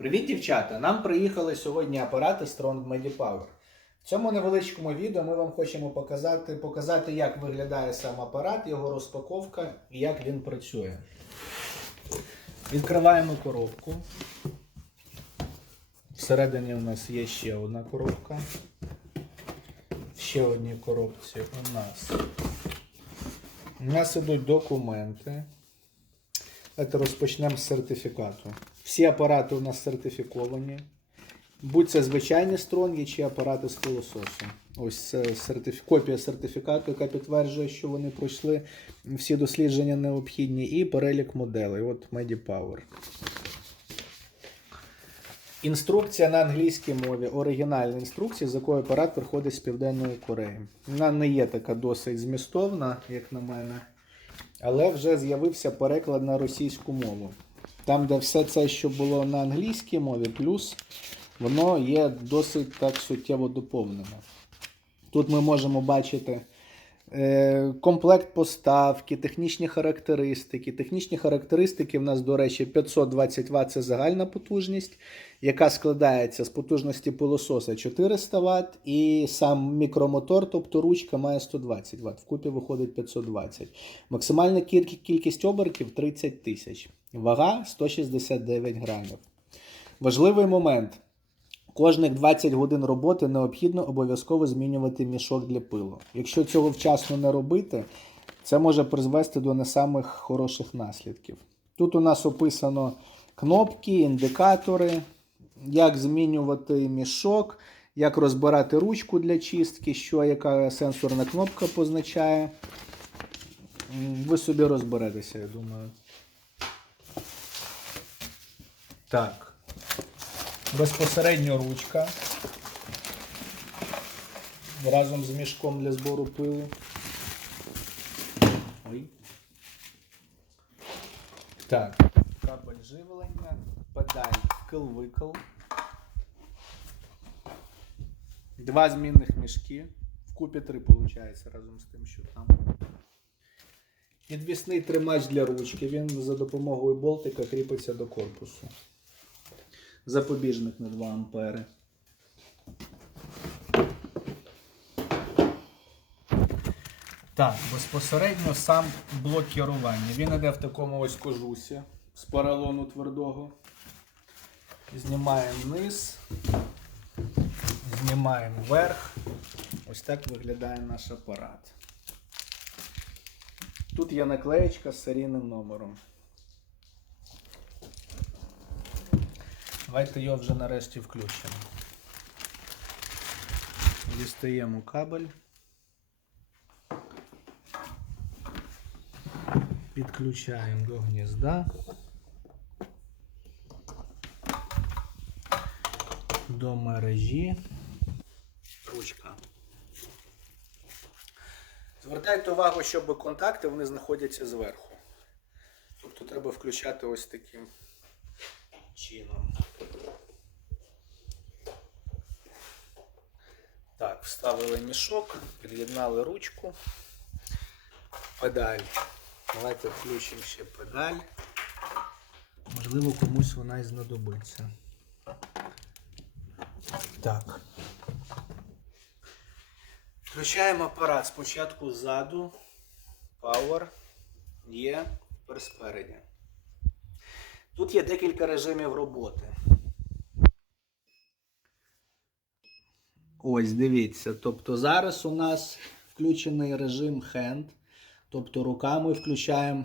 Привіт, дівчата! Нам приїхали сьогодні апарати Strong MediPower. В цьому невеличкому відео ми вам хочемо показати, показати, як виглядає сам апарат, його розпаковка і як він працює. Відкриваємо коробку. Всередині у нас є ще одна коробка. В ще одній коробці у нас. У нас ідуть документи. Давайте розпочнемо з сертифікату. Всі апарати у нас сертифіковані. Будь це звичайні стронги чи апарати з пилососом. Ось це сертиф... копія сертифікату, яка підтверджує, що вони пройшли всі дослідження необхідні, і перелік моделей. От MediPower. Інструкція на англійській мові, оригінальна інструкція, з якою апарат приходить з Південної Кореї. Вона не є така досить змістовна, як на мене, але вже з'явився переклад на російську мову. Там, де все це, що було на англійській мові, плюс воно є досить так суттєво доповнено. Тут ми можемо бачити комплект поставки, технічні характеристики. Технічні характеристики в нас, до речі, 520 Вт це загальна потужність, яка складається з потужності пилососа 400 Вт, і сам мікромотор, тобто ручка, має 120 Вт. Вкупі виходить 520. Максимальна кількість обертів 30 тисяч. Вага 169 грамів. Важливий момент. Кожних 20 годин роботи необхідно обов'язково змінювати мішок для пилу. Якщо цього вчасно не робити, це може призвести до не самих хороших наслідків. Тут у нас описано кнопки, індикатори, як змінювати мішок, як розбирати ручку для чистки, що яка сенсорна кнопка позначає. Ви собі розберетеся, я думаю. Так. Безпосередньо ручка. Разом з мішком для збору пилу. Ой. Так. Кабель живлення, педаль вкл-викл. Два змінних мішки. Вкупі три виходить разом з тим, що там. Підвісний тримач для ручки. Він за допомогою болтика кріпиться до корпусу. Запобіжник на 2 ампери. Так, безпосередньо сам блок керування. Він іде в такому ось кожусі з поролону твердого. Знімаємо низ, знімаємо вверх. Ось так виглядає наш апарат. Тут є наклеєчка з серійним номером. Давайте його вже нарешті включимо. Дістаємо кабель. Підключаємо до гнізда. До мережі. Ручка. Звертайте увагу, щоб контакти вони знаходяться зверху. Тобто треба включати ось таким чином. Так, вставили мішок, під'єднали ручку, педаль. Давайте включимо ще педаль. Можливо, комусь вона і знадобиться. Так. Включаємо апарат спочатку ззаду. Power. Є. Тепер спереді. Тут є декілька режимів роботи. Ось, дивіться. Тобто зараз у нас включений режим hand. Тобто руками включаємо,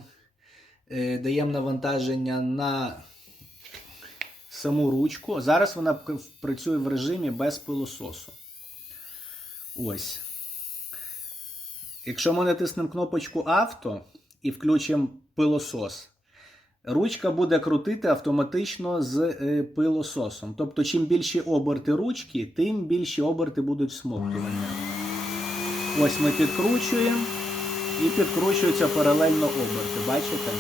е, даємо навантаження на саму ручку. Зараз вона працює в режимі без пилососу. Ось. Якщо ми натиснемо кнопочку авто і включимо пилосос, ручка буде крутити автоматично з е, пилососом. Тобто, чим більші оберти ручки, тим більші оберти будуть всмоктування. Ось ми підкручуємо і підкручуються паралельно оберти. Бачите?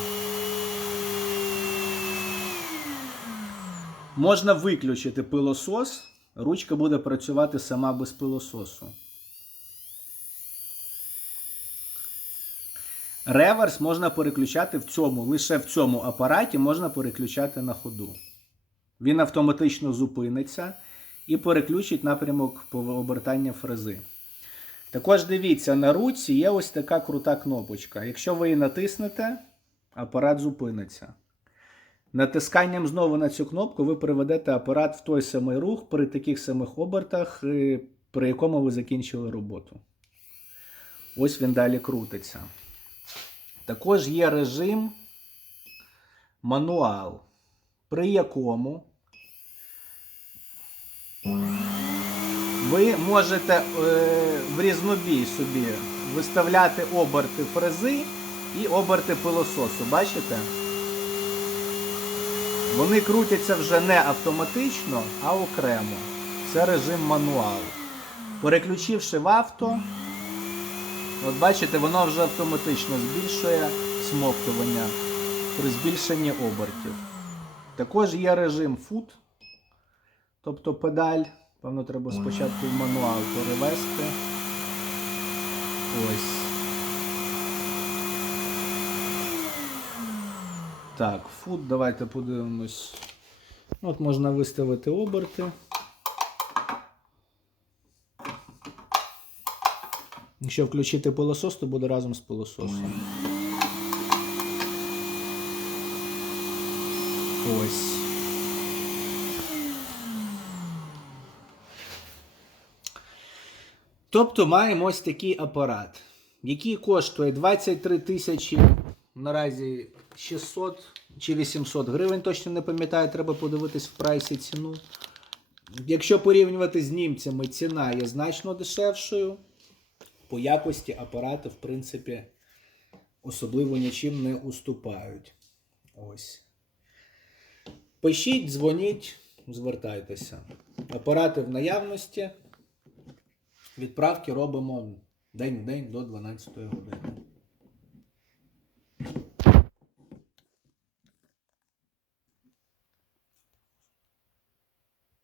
Можна виключити пилосос, ручка буде працювати сама без пилососу. Реверс можна переключати в цьому, лише в цьому апараті можна переключати на ходу. Він автоматично зупиниться і переключить напрямок обертання фрези. Також дивіться, на руці є ось така крута кнопочка. Якщо ви її натиснете, апарат зупиниться. Натисканням знову на цю кнопку ви приведете апарат в той самий рух при таких самих обертах, е, при якому ви закінчили роботу. Ось він далі крутиться. Також є режим мануал, при якому ви можете е, в різнобій собі виставляти оберти фрези і оберти пилососу. Бачите? Вони крутяться вже не автоматично, а окремо. Це режим мануал. Переключивши в авто, от бачите, воно вже автоматично збільшує смоктування при збільшенні обертів. Також є режим foot, тобто педаль. Певно, треба спочатку в мануал перевести. Ось. Так, фут, давайте подивимось. От можна виставити оберти. Якщо включити пилосос, то буде разом з пилососом. Ось. Тобто маємо ось такий апарат, який коштує 23 тисячі наразі 600 чи 800 гривень, точно не пам'ятаю, треба подивитись в прайсі ціну. Якщо порівнювати з німцями, ціна є значно дешевшою. По якості апарати, в принципі, особливо нічим не уступають. Ось. Пишіть, дзвоніть, звертайтеся. Апарати в наявності. Відправки робимо день в день до 12 години.